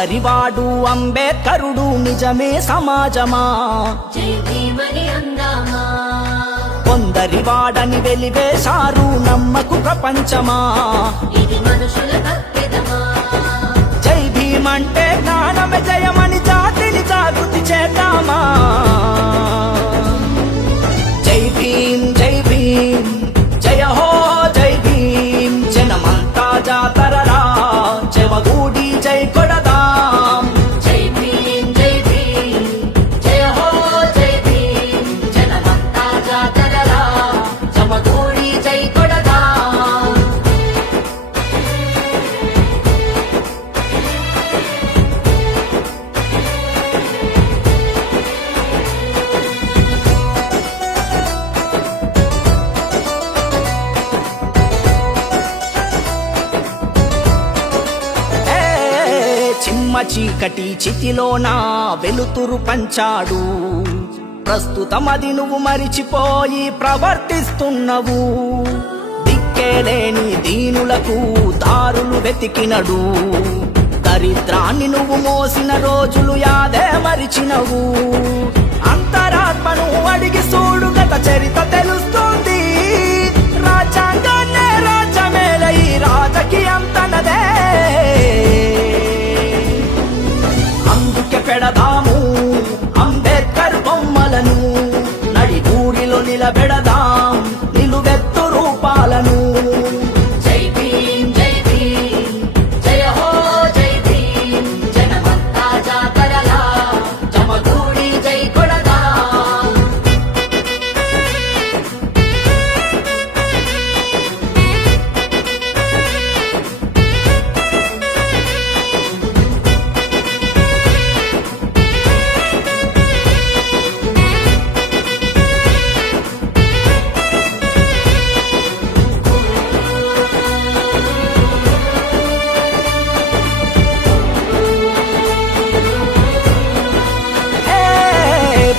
కొందరివాడు అంబేద్కరుడు నిజమే సమాజమా, కొందరివాడని వెలివేశారు నమ్మకు ప్రపంచమా. జై భీమ్ అంటే జ్ఞానమే జయమని జాతిని జాగృతి చేద్దామా. జై భీమ్ జై భీమ్ జయ హో జై భీమ్, జనమంతా జాతరరా చెవగూడి జై కొడదాం. జై భీమ్ జై భీమ్ జయ హో జై భీమ్, జనమంతా జాతరరా చెవగూడి జై కొడదాం. చిమ్మ చీకటి చితిలోన వెలుతురు పంచాడు, ప్రస్తుతమది నువ్వు మరిచిపోయి ప్రవర్తిస్తున్నవు. దిక్కేలేని దీనులకు దారులు వెతికినడు, దరిద్రాన్ని నువ్వు మోసిన రోజులు యాదే మరిచినవు. అంతరాత్మను అడిగి చూడు గత చరిత్ర తెలుస్తుంది, రాజ్యాంగాన్నే రాజ్యమేల ఈ రాజకీయం తనదే. అందుకే పెడదాము అంబేద్కర్ బొమ్మలను, నడిగూడిలో నిలబెడదాం నిలువెత్తు రూపాలను. జై భీమ్ జై భీమ్ జయ హో జై భీమ్, జనమంతా జాతరలా జమగూడి జై కొడదాం.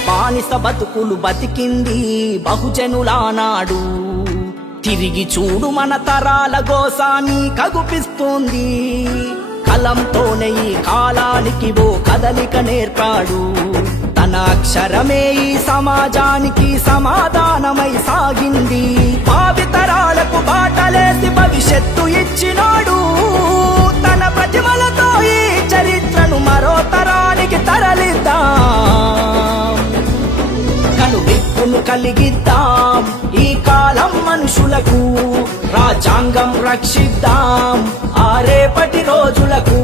బానిస బతుకులు బతికింది బహుజనులానాడు, తిరిగి చూడు మన తరాల గోసాని కగుపిస్తోంది. కలంతోనే ఈ కాలానికి ఓ కదలిక నేర్పాడు, తన అక్షరమే ఈ సమాజానికి సమాధానమై సాగింది. భావితరాలకు బాటలేసి భవిష్యత్తు ఇచ్చినాడు, తన ప్రతిమలతో ఈ చరిత్రను మరో తరానికి తరలిద్దాం. కనువిప్పును కలిగిద్దాం ఈ కాలం మనుషులకు, రాజ్యాంగం రక్షిద్దాం ఆ రేపటి రోజులకు.